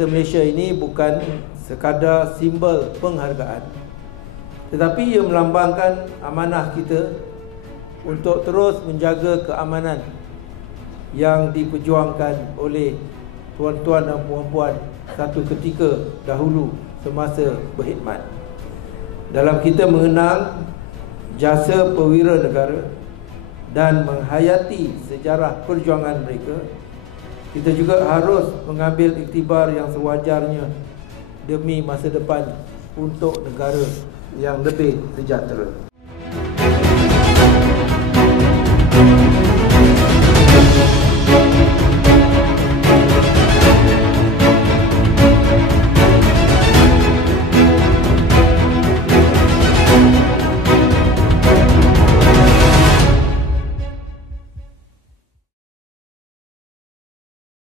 Jasa Malaysia ini bukan sekadar simbol penghargaan, tetapi ia melambangkan amanah kita untuk terus menjaga keamanan yang diperjuangkan oleh tuan-tuan dan puan-puan satu ketika dahulu semasa berkhidmat. Dalam kita mengenal jasa perwira negara dan menghayati sejarah perjuangan mereka, kita juga harus mengambil iktibar yang sewajarnya demi masa depan untuk negara yang lebih sejahtera.